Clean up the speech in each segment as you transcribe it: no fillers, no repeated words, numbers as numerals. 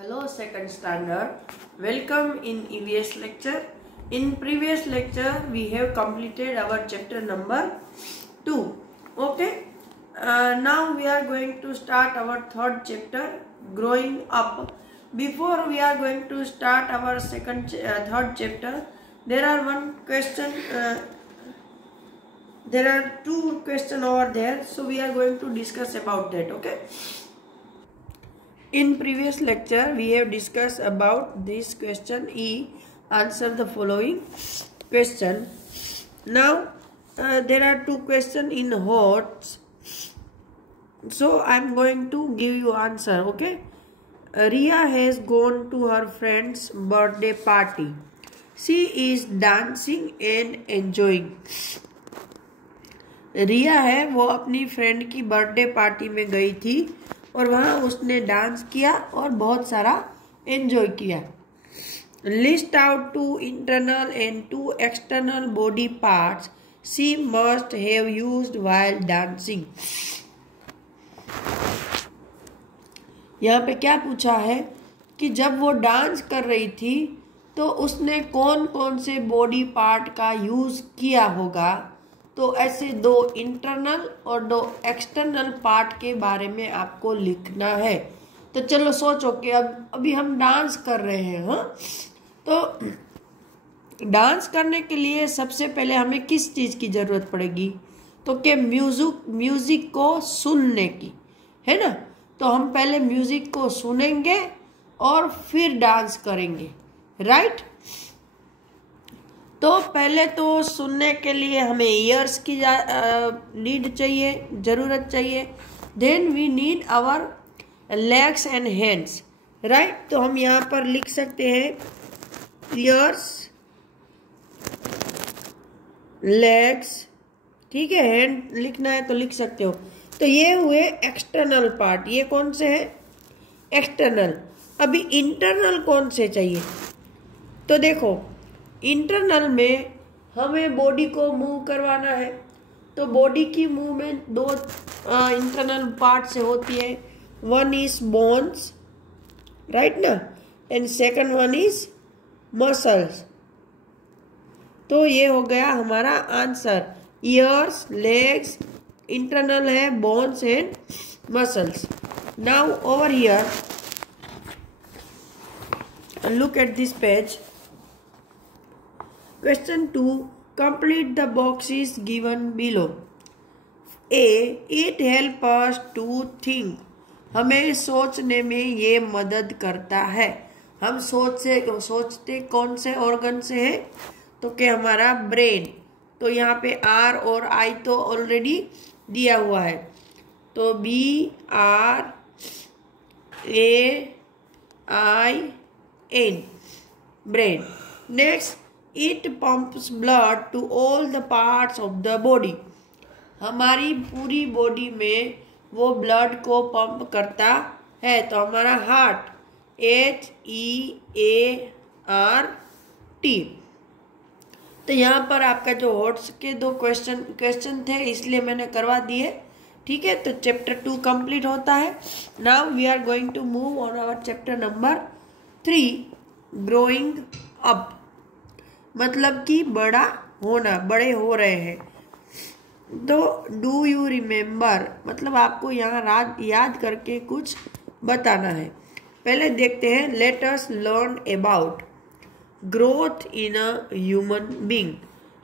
Hello second standard, welcome in EVS lecture. In previous lecture we have completed our chapter number 2. Okay, now we are going to start our third chapter, growing up. Before we are going to start our third chapter, there are two questions over there, so we are going to discuss about that. Okay, in previous lecture we have discussed about this question. Answer the following question. Now there are two questions in HOTS, so I am going to give you answer. Okay, Ria has gone to her friend's birthday party. She is dancing and enjoying. रिया है वो अपनी friend की birthday party में गई थी और वहाँ उसने डांस किया और बहुत सारा एंजॉय किया. List out 2 internal and 2 external body parts she must have used while dancing. यहाँ पे क्या पूछा है कि जब वो डांस कर रही थी तो उसने कौन कौन से बॉडी पार्ट का यूज किया होगा. तो ऐसे 2 इंटरनल और 2 एक्सटर्नल पार्ट के बारे में आपको लिखना है. तो चलो सोचो कि अभी हम डांस कर रहे हैं. हाँ, तो डांस करने के लिए सबसे पहले हमें किस चीज़ की ज़रूरत पड़ेगी. तो कि म्यूज़िक को सुनने की, है ना. तो हम पहले म्यूज़िक को सुनेंगे और फिर डांस करेंगे, राइट. तो पहले तो सुनने के लिए हमें ईयर्स की नीड चाहिए, ज़रूरत चाहिए. Then we need our legs and hands, right. तो हम यहाँ पर लिख सकते हैं ईयर्स, लेग्स, ठीक है. हैंड लिखना है तो लिख सकते हो. तो ये हुए एक्सटर्नल पार्ट. ये कौन से है? एक्सटर्नल. अभी इंटरनल कौन से चाहिए? तो देखो, इंटरनल में हमें बॉडी को मूव करवाना है. तो बॉडी की मूवमेंट 2 इंटरनल पार्ट से होती है. वन इज बोन्स, राइट ना, and second one is muscles. तो ये हो गया हमारा आंसर. ईयर्स, लेग्स, इंटरनल है bones and muscles. Now over here look at this page. Question 2. Complete the boxes given below. A. It helps us to think. हमें सोचने में ये मदद करता है. हम सोचते कौन से ऑर्गन से है? तो कि हमारा ब्रेन. तो यहाँ पे R और I तो ऑलरेडी दिया हुआ है. तो BRAIN, brain. Next, It pumps blood to all the parts of the body. हमारी पूरी बॉडी में वो ब्लड को पंप करता है. तो हमारा हार्ट, HEART. तो यहाँ पर आपका जो हॉट्स के 2 क्वेश्चन थे इसलिए मैंने करवा दिए, ठीक है. तो चैप्टर 2 कंप्लीट होता है. Now we are going to move on our chapter number 3, growing up. मतलब कि बड़ा होना, बड़े हो रहे हैं. तो डू यू रिमेम्बर, मतलब आपको यहाँ याद करके कुछ बताना है. पहले देखते हैं. Let us learn about growth in a human being.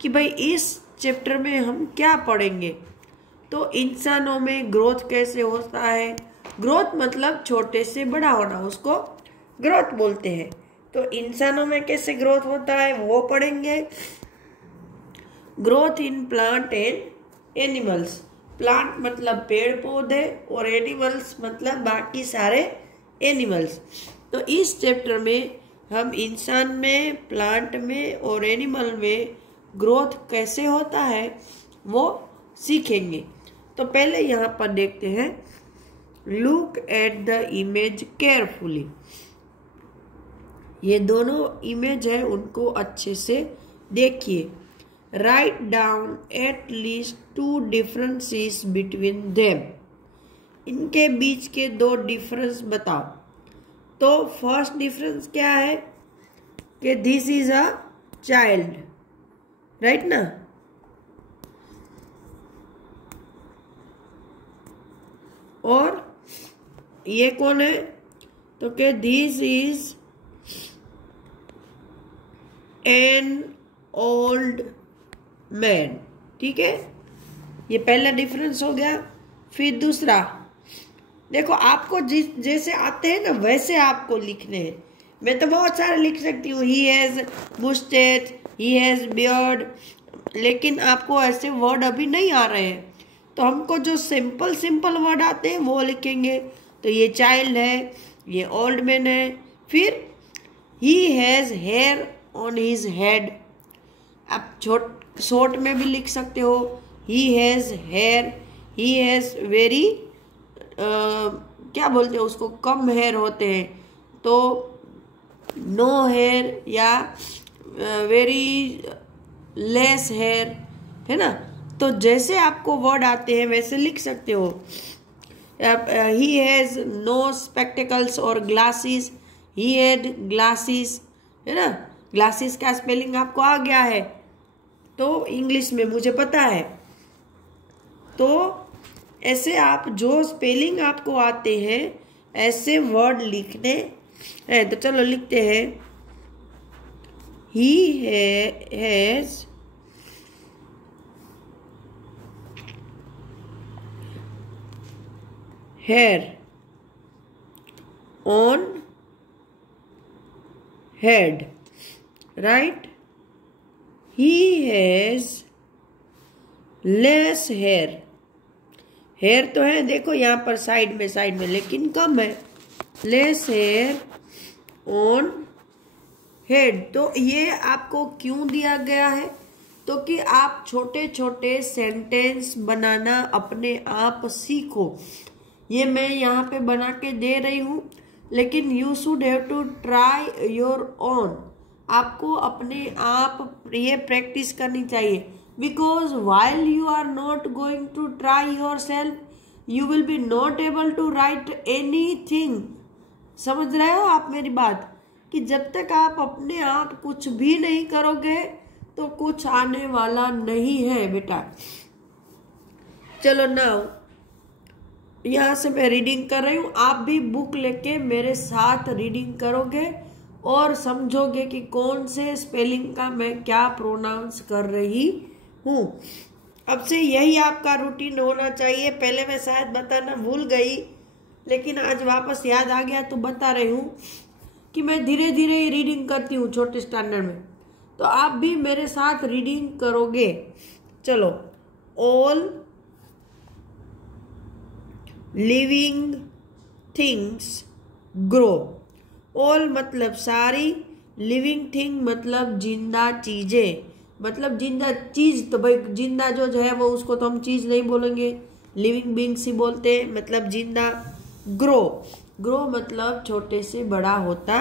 कि भाई इस चैप्टर में हम क्या पढ़ेंगे. तो इंसानों में ग्रोथ कैसे होता है. ग्रोथ मतलब छोटे से बड़ा होना, उसको ग्रोथ बोलते हैं. तो इंसानों में कैसे ग्रोथ होता है वो पढ़ेंगे. Growth in plant and animals. Plant मतलब पेड़ पौधे और एनिमल्स मतलब बाकी सारे एनिमल्स. तो इस चैप्टर में हम इंसान में, प्लांट में और एनिमल में ग्रोथ कैसे होता है वो सीखेंगे. तो पहले यहाँ पर देखते हैं. Look at the image carefully. ये दोनों इमेज है, उनको अच्छे से देखिए. Write down at least 2 differences between them. इनके बीच के 2 डिफरेंस बताओ. तो फर्स्ट डिफरेंस क्या है कि this is a child, right ना। और ये कौन है, तो कि this is an old man, ठीक है। ये पहला डिफरेंस हो गया। फिर दूसरा, देखो आपको जैसे आते हैं ना वैसे आपको लिखने हैं। मैं तो बहुत सारे लिख सकती हूँ, he has moustache, he has beard, लेकिन आपको ऐसे वर्ड अभी नहीं आ रहे हैं, तो हमको जो सिंपल सिंपल वर्ड आते हैं वो लिखेंगे। तो ये चाइल्ड है, ये ओल्ड मैन है। फिर he has hair on his head, आप शॉर्ट में भी लिख सकते हो, he has hair, he has very क्या बोलते हैं उसको, कम हेयर होते हैं, तो नो हेयर या वेरी लेस हेयर, है ना। तो जैसे आपको वर्ड आते हैं वैसे लिख सकते हो। ही हैज नो स्पेक्टिकल्स और ग्लासेस, ही हैड ग्लासेस, है ना। ग्लासेस का स्पेलिंग आपको आ गया है तो इंग्लिश में मुझे पता है। तो ऐसे आप जो स्पेलिंग आपको आते हैं ऐसे वर्ड लिखने हैं। तो चलो लिखते हैं, he has hair on head, right. He has less hair, hair तो है देखो यहाँ पर साइड में लेकिन कम है। लेस हेयर ऑन हेड, तो ये आपको क्यों दिया गया है, तो कि आप छोटे छोटे सेंटेंस बनाना अपने आप सीखो। ये मैं यहाँ पे बना के दे रही हूँ, लेकिन you should have to try your own. आपको अपने आप ये प्रैक्टिस करनी चाहिए, because while you are not going to try yourself, you will be not able to write anything। समझ रहे हो आप मेरी बात, कि जब तक आप अपने आप कुछ भी नहीं करोगे तो कुछ आने वाला नहीं है बेटा। चलो नाउ यहाँ से मैं रीडिंग कर रही हूँ, आप भी बुक लेके मेरे साथ रीडिंग करोगे और समझोगे कि कौन से स्पेलिंग का मैं क्या प्रोनाउंस कर रही हूँ। अब से यही आपका रूटीन होना चाहिए। पहले मैं शायद बताना भूल गई, लेकिन आज वापस याद आ गया तो बता रही हूँ कि मैं धीरे धीरे ही रीडिंग करती हूँ छोटे स्टैंडर्ड में, तो आप भी मेरे साथ रीडिंग करोगे। चलो, all living things grow. All मतलब सारी, लिविंग थिंग मतलब जिंदा चीजें, मतलब जिंदा चीज। तो भाई जिंदा जो है वो उसको तो हम चीज नहीं बोलेंगे, लिविंग बीइंग्स ही बोलते हैं, मतलब जिंदा। ग्रो, ग्रो मतलब छोटे से बड़ा होता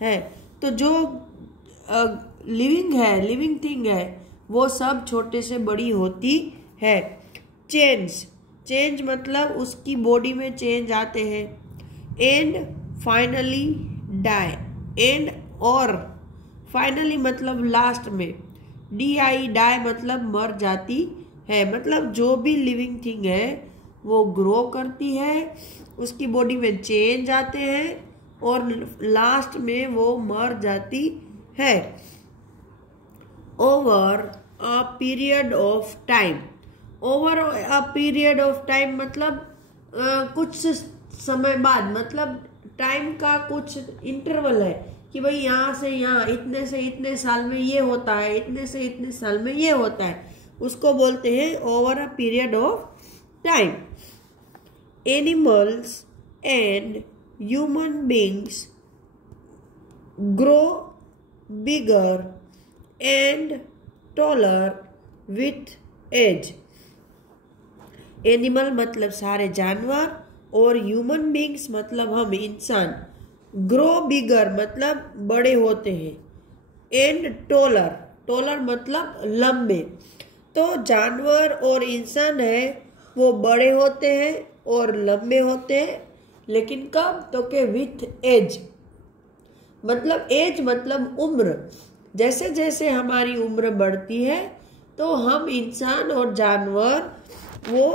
है। तो जो लिविंग है, लिविंग थिंग है, वो सब छोटे से बड़ी होती है। चेंज, चेंज मतलब उसकी बॉडी में चेंज आते हैं। एंड फाइनली डाई, एंड और फाइनली मतलब लास्ट में। DI डाई मतलब मर जाती है। मतलब जो भी लिविंग थिंग है वो ग्रो करती है, उसकी बॉडी में चेंज आते हैं और लास्ट में वो मर जाती है। Over a period of time, over a period of time मतलब कुछ समय बाद, मतलब टाइम का कुछ इंटरवल है कि भाई यहाँ से यहाँ इतने से इतने साल में ये होता है, इतने से इतने साल में ये होता है, उसको बोलते हैं over a period of time. Animals and human beings grow bigger and taller with age. Animal मतलब सारे जानवर और ह्यूमन बीइंग्स मतलब हम इंसान। ग्रो बिगर मतलब बड़े होते हैं, एंड टॉलर, टॉलर मतलब लंबे। तो जानवर और इंसान है वो बड़े होते हैं और लंबे होते हैं, लेकिन कब, तो के विथ एज, मतलब एज मतलब उम्र। जैसे जैसे हमारी उम्र बढ़ती है तो हम इंसान और जानवर वो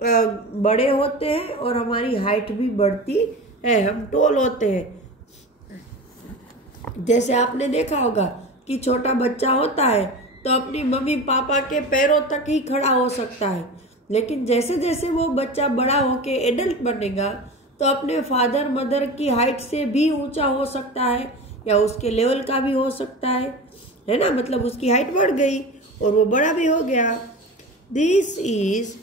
बड़े होते हैं और हमारी हाइट भी बढ़ती है, हम टॉल होते हैं। जैसे आपने देखा होगा कि छोटा बच्चा होता है तो अपनी मम्मी पापा के पैरों तक ही खड़ा हो सकता है, लेकिन जैसे जैसे वो बच्चा बड़ा होके एडल्ट बनेगा तो अपने फादर मदर की हाइट से भी ऊंचा हो सकता है या उसके लेवल का भी हो सकता है ना। मतलब उसकी हाइट बढ़ गई और वो बड़ा भी हो गया। This is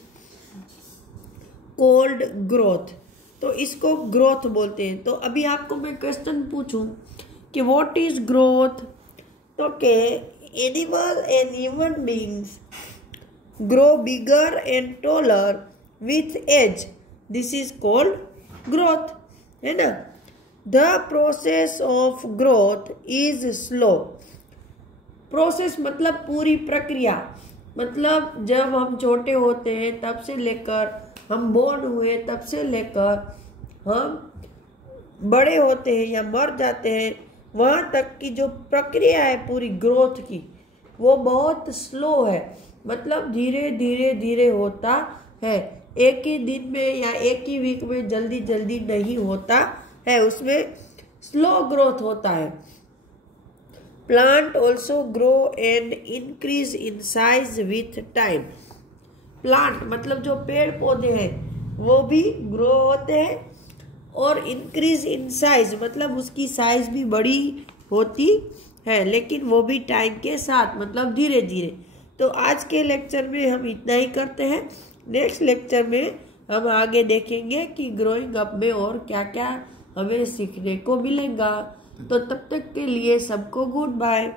cold growth. तो इसको ग्रोथ बोलते हैं। तो अभी आपको मैं क्वेश्चन पूछूं कि व्हाट इज ग्रोथ, तो के animal and human beings grow bigger and taller with age, this is called growth, है ना। The process of growth is slow. Process मतलब पूरी प्रक्रिया, मतलब जब हम छोटे होते हैं तब से लेकर हम बोर्न हुए तब से लेकर हम बड़े होते हैं या मर जाते हैं वहां तक की जो प्रक्रिया है पूरी ग्रोथ की वो बहुत स्लो है। मतलब धीरे धीरे धीरे होता है, एक ही दिन में या एक ही वीक में जल्दी जल्दी नहीं होता है, उसमें स्लो ग्रोथ होता है। Plant also grow and increase in size with time. Plant मतलब जो पेड़ पौधे हैं वो भी ग्रो होते हैं और इंक्रीज इन साइज मतलब उसकी साइज भी बड़ी होती है, लेकिन वो भी टाइम के साथ मतलब धीरे धीरे। तो आज के लेक्चर में हम इतना ही करते हैं। नेक्स्ट लेक्चर में हम आगे देखेंगे कि ग्रोइंग अप में और क्या क्या हमें सीखने को मिलेगा। तो तब तक के लिए सबको गुड बाय।